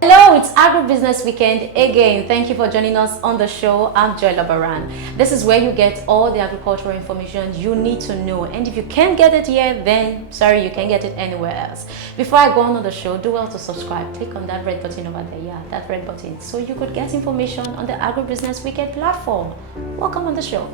Hello, it's Agribusiness Weekend again. Thank you for joining us on the show. I'm Joy Labaran. This is where you get all the agricultural information you need to know. And if you can't get it here, then sorry, you can't get it anywhere else. Before I go on the show, do well to subscribe. Click on that red button over there. Yeah, that red button. So you could get information on the Agribusiness Weekend platform. Welcome on the show.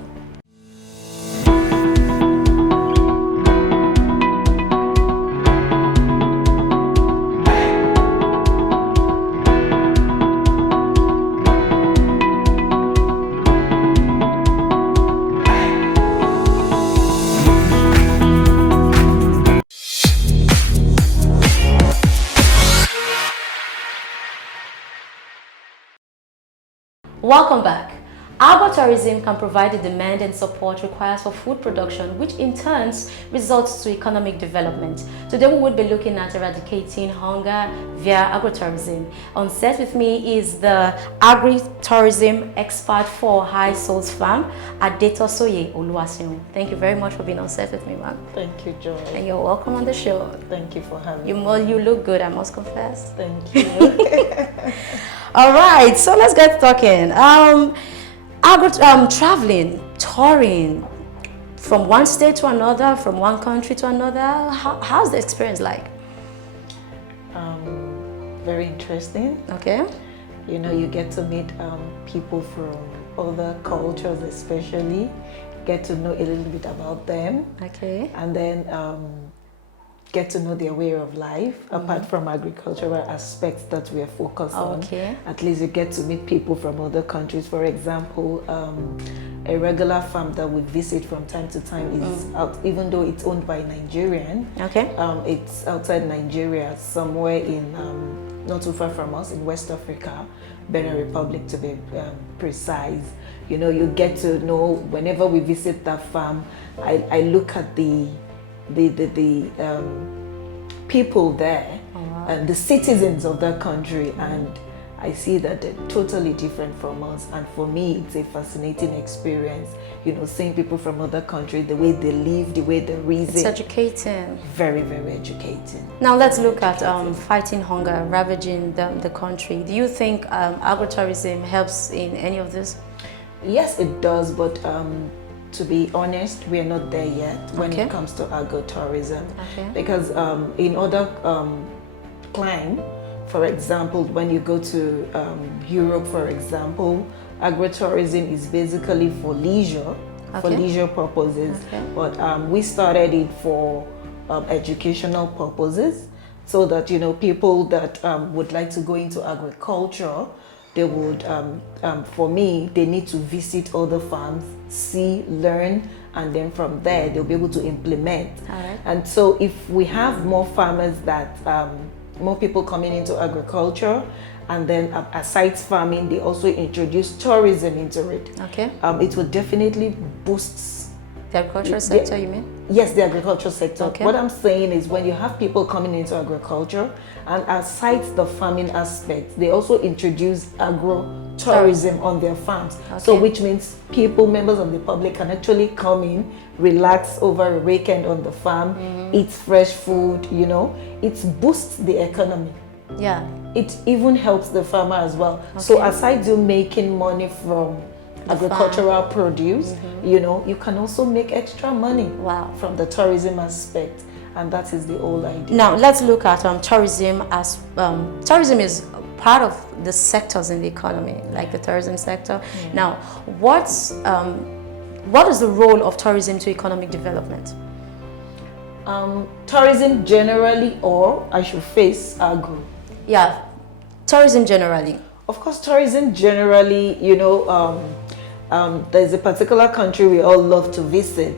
Welcome back. Agro-tourism can provide the demand and support required for food production, which in turn results to economic development. Today we will be looking at eradicating hunger via agro-tourism. On set with me is the agri-tourism expert for High Souls Farm, Adetosoye Oluwaseun. Thank you very much for being on set with me, ma'am. Thank you, Joy. And you're welcome on the show. Thank you for having me. You look good, I must confess. Thank you. All right, so let's get talking. Traveling, touring from one state to another, from one country to another, how's the experience like? Very interesting. Okay. You know, you get to meet people from other cultures, especially, get to know a little bit about them. Okay. And then get to know their way of life, apart from agricultural aspects that we are focused on. Okay. At least you get to meet people from other countries. For example, a regular farm that we visit from time to time is out, even though it's owned by Nigerian. Okay. It's outside Nigeria, somewhere in not too far from us, in West Africa, Benin Republic to be precise. You know, you get to know whenever we visit that farm. I look at the people there, and the citizens of that country, and I see that they're totally different from us. And for me, it's a fascinating experience, you know, seeing people from other countries, the way they live, the way they reason. It's educating. Very, very educating. Now let's look at fighting hunger, ravaging the country. Do you think agro-tourism helps in any of this? Yes, it does, but to be honest, we are not there yet when it comes to agro-tourism. Okay. Because in other climes, for example, when you go to Europe, for example, agro-tourism is basically for leisure, for leisure purposes. Okay. But we started it for educational purposes, so that, you know, people that would like to go into agriculture, they would, for me, they need to visit other farms, see, learn, and then from there, they'll be able to implement. All right. And so if we have more farmers that, more people coming into agriculture, and then aside farming, they also introduce tourism into it. Okay. It will definitely boost the agricultural sector, you mean? Yes, the agricultural sector. Okay. What I'm saying is when you have people coming into agriculture, and aside the farming aspect, they also introduce agro-tourism on their farms. Okay. So which means people, members of the public, can actually come in, relax over a weekend on the farm, eat fresh food, you know. It boosts the economy. Yeah. It even helps the farmer as well. Okay. So aside you making money from agricultural produce, you know, you can also make extra money from the tourism aspect, and that is the whole idea. Now let's look at tourism as tourism is part of the sectors in the economy, like the tourism sector. Now, what is the role of tourism to economic development? Tourism generally, or I should face agro. Yeah, tourism generally. Of course, tourism generally, you know, there's a particular country we all love to visit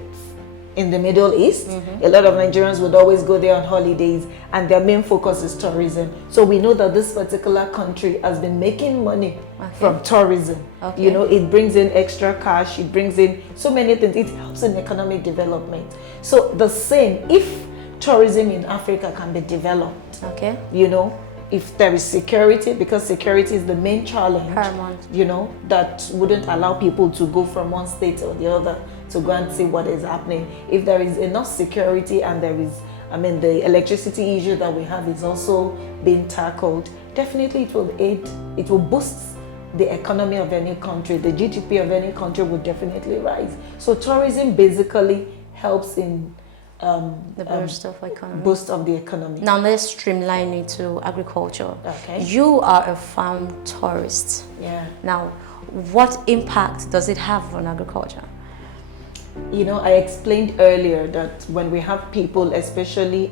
in the Middle East. A lot of Nigerians would always go there on holidays, and their main focus is tourism. So we know that this particular country has been making money from tourism. Okay. You know, it brings in extra cash, it brings in so many things, it helps in economic development. So the same, if tourism in Africa can be developed, you know, if there is security, because security is the main challenge, paramount, you know, that wouldn't allow people to go from one state or the other to go and see what is happening. If there is enough security and there is I mean, the electricity issue that we have is also being tackled. Definitely it will aid, it will boost the economy of any country. The GDP of any country will definitely rise. So tourism basically helps in the boost of the economy. Now let's streamline it to agriculture. Okay. You are a farm tourist. Yeah. Now, what impact does it have on agriculture? You know, I explained earlier that when we have people, especially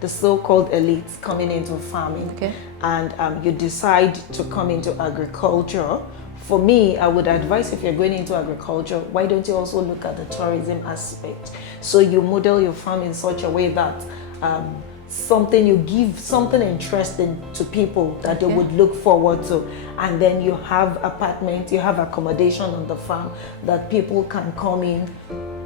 the so-called elites coming into farming, okay, and you decide to come into agriculture, for me, I would advise, if you're going into agriculture, why don't you also look at the tourism aspect? So you model your farm in such a way that you give something interesting to people that they would look forward to, and then you have apartments, you have accommodation on the farm that people can come in,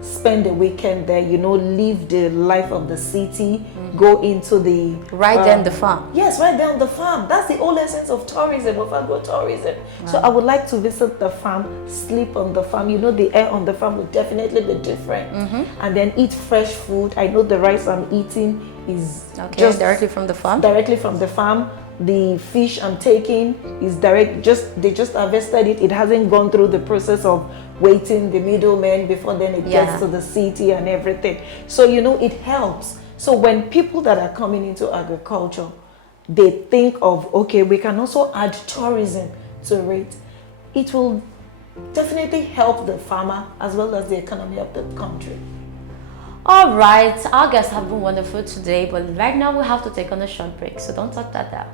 spend the weekend there, you know, live the life of the city, go into the... Right there on the farm. Yes, right there on the farm. That's the whole essence of tourism, of agro-tourism. Wow. So I would like to visit the farm, sleep on the farm. You know, the air on the farm will definitely be different. And then eat fresh food. I know the rice I'm eating is just directly from the farm. Directly from the farm. The fish I'm taking is direct, they just harvested it. It hasn't gone through the process of waiting the middleman before then it gets to the city and everything. So, you know, it helps. So when people that are coming into agriculture, they think of, okay, we can also add tourism to it. It will definitely help the farmer as well as the economy of the country. All right, our guests have been wonderful today, but right now we have to take on a short break, so don't touch that down.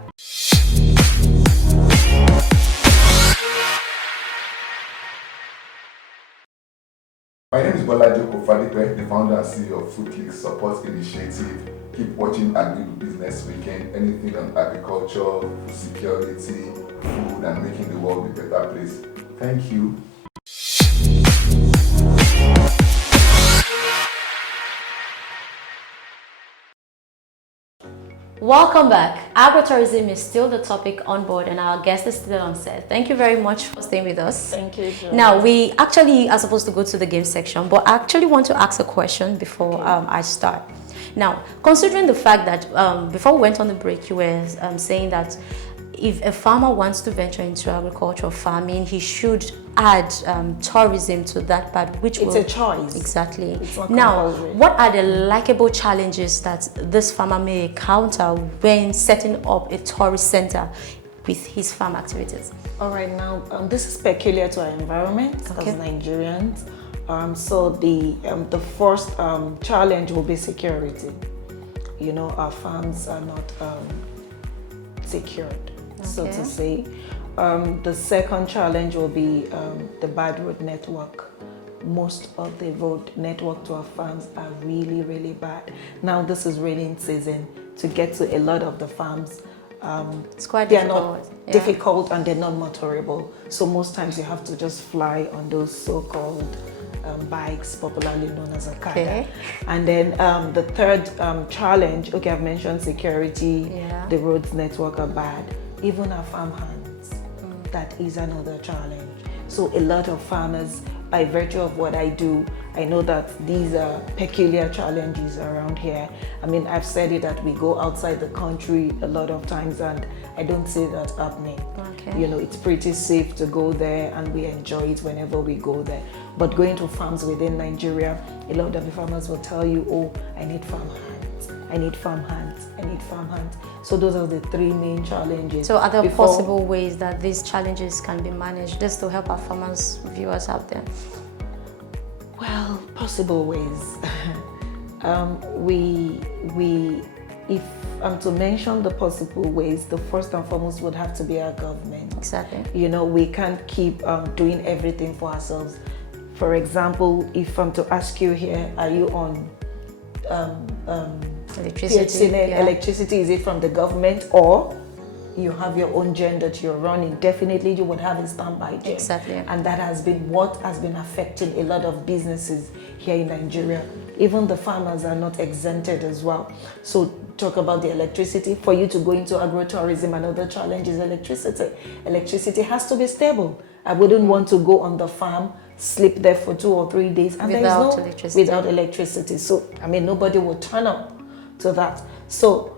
My name is Bolaji Kofadipe, the founder and CEO of FoodClick Support Initiative. Keep watching Agribusiness Weekend, anything on agriculture, food security, food, and making the world a better place. Thank you. Welcome back. Agro-tourism is still the topic on board and our guest is still on set. Thank you very much for staying with us. Thank you, Joe. Now, we actually are supposed to go to the game section, but I actually want to ask a question before I start. Now, considering the fact that before we went on the break, you were saying that if a farmer wants to venture into agriculture farming, he should add tourism to that part, which it's a choice. Exactly. It's not now, compulsory. what are the likable challenges that this farmer may encounter when setting up a tourist center with his farm activities? All right, now this is peculiar to our environment as Nigerians. So the first challenge will be security. You know, our farms are not secured, so to say. The second challenge will be the bad road network. Most of the road network to our farms are really, really bad. Now this is raining season. To get to a lot of the farms, it's quite difficult and they're not motorable. So most times you have to just fly on those so-called bikes, popularly known as Okada. And then the third challenge, I've mentioned security, the roads network are bad. Even our farm hands, that is another challenge. So a lot of farmers, by virtue of what I do, I know that these are peculiar challenges around here. I mean, I've said it that we go outside the country a lot of times and I don't see that happening. You know, it's pretty safe to go there and we enjoy it whenever we go there. But going to farms within Nigeria, a lot of the farmers will tell you, oh, I need farm hands, I need farm hands, I need farm hands. So those are the three main challenges. So are there possible ways that these challenges can be managed just to help our farmers, viewers out there? Well, possible ways. If I'm to mention the possible ways, the first and foremost would have to be our government. Exactly. You know, we can't keep doing everything for ourselves. For example, if I'm to ask you here, are you on electricity? Electricity, is it from the government or you have your own gen that you're running? Definitely you would have a standby gen. Exactly. And that has been what has been affecting a lot of businesses here in Nigeria. Even the farmers are not exempted as well. So talk about the electricity. For you to go into agro-tourism, another challenge is electricity. Electricity has to be stable. I wouldn't want to go on the farm, sleep there for 2 or 3 days and without electricity. So, I mean, nobody will turn up to that. So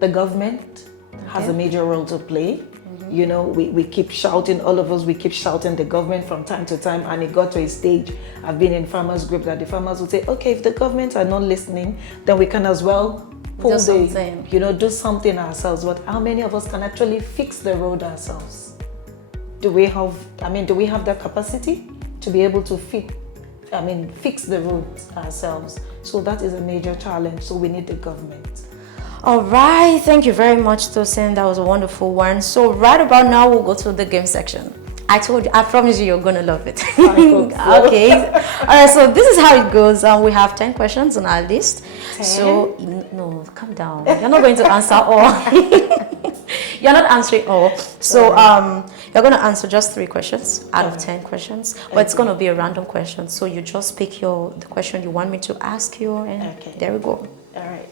the government has a major role to play. You know, we keep shouting, all of us, we keep shouting the government from time to time, and it got to a stage, I've been in farmers group, that the farmers would say, okay, if the government are not listening, then we can as well do something ourselves. But how many of us can actually fix the road ourselves? Do we have that capacity to be able to fix the roads ourselves? So that is a major challenge. So we need the government. All right, thank you very much, Tosin. That was a wonderful one. So right about now, we'll go to the game section. I promise you're gonna love it. I hope so. Okay. All right, so this is how it goes. We have 10 questions on our list. 10? So, no, calm down. You're not going to answer all. You're not answering all. So, you're going to answer just 3 questions out of 10 questions. But it's going to be a random question. So you just pick the question you want me to ask you, and there we go. All right.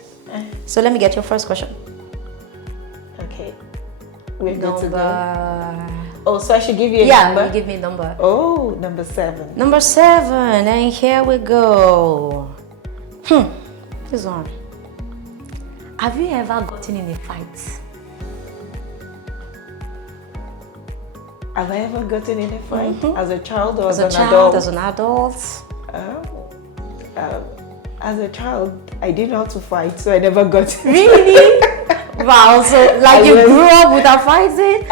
So let me get your first question. Okay. We're good to go. Oh, so I should give you a number? Yeah, you give me a number. Oh, number 7. Number 7, and here we go. This one. Have you ever gotten in a fight? Have I ever gotten in a fight? As a child or as an a child, adult? as an adult? As a child, I didn't know how to fight, so I never got in. Really? Wow, so like you grew up without fighting?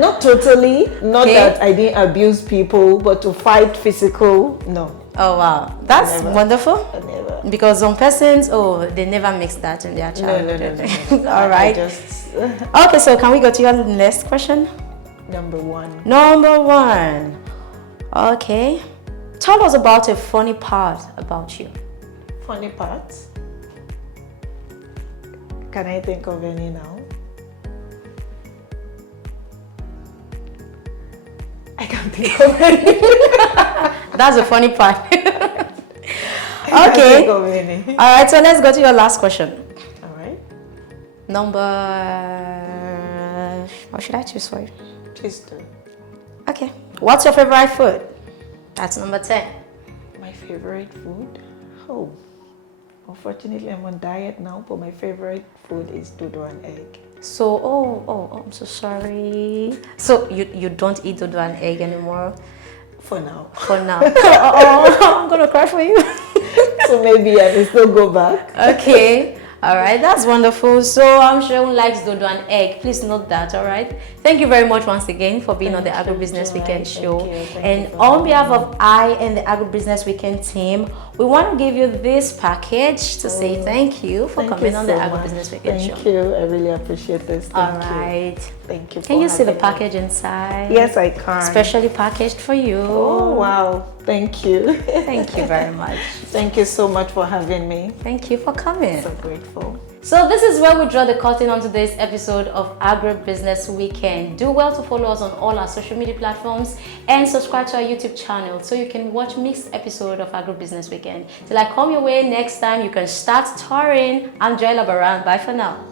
Not totally. Not that I didn't abuse people, but to fight physical, no. Oh wow, that's wonderful. Never. Because some persons, they never mix that in their childhood. No. All right. Okay, so can we go to your next question? Number 1. Number 1. Okay. Tell us about a funny part about you. Funny part? Can I think of any now? I can't think of any. That's a funny part. I can't think of any. All right, so let's go to your last question. All right. What should I choose for you? Please do. Okay. What's your favorite food? That's number 10. My favorite food? Oh. Unfortunately, I'm on diet now, but my favorite food is dodo and egg. So, I'm so sorry. So you don't eat dodo and egg anymore? For now. For now. I'm gonna cry for you. So maybe I will still go back. Okay. All right, that's wonderful. So I'm sure who likes dodo and egg. Please note that. All right. Thank you very much once again for being on the Agribusiness Weekend show. And on behalf of I and the Agribusiness Weekend team, we want to give you this package to say thank you for coming on the Agribusiness Weekend show. Thank you. I really appreciate this. All right. Thank you. Can you see the package inside? Yes, I can. Specially packaged for you. Oh wow! Thank you. Thank you very much. Thank you so much for having me. Thank you for coming. So grateful. So this is where we draw the curtain on today's episode of Agribusiness Weekend. Do well to follow us on all our social media platforms and subscribe to our YouTube channel so you can watch mixed episode of Agribusiness Weekend. Till I come your way next time, you can start touring. I'm Joy Labaran. Bye for now.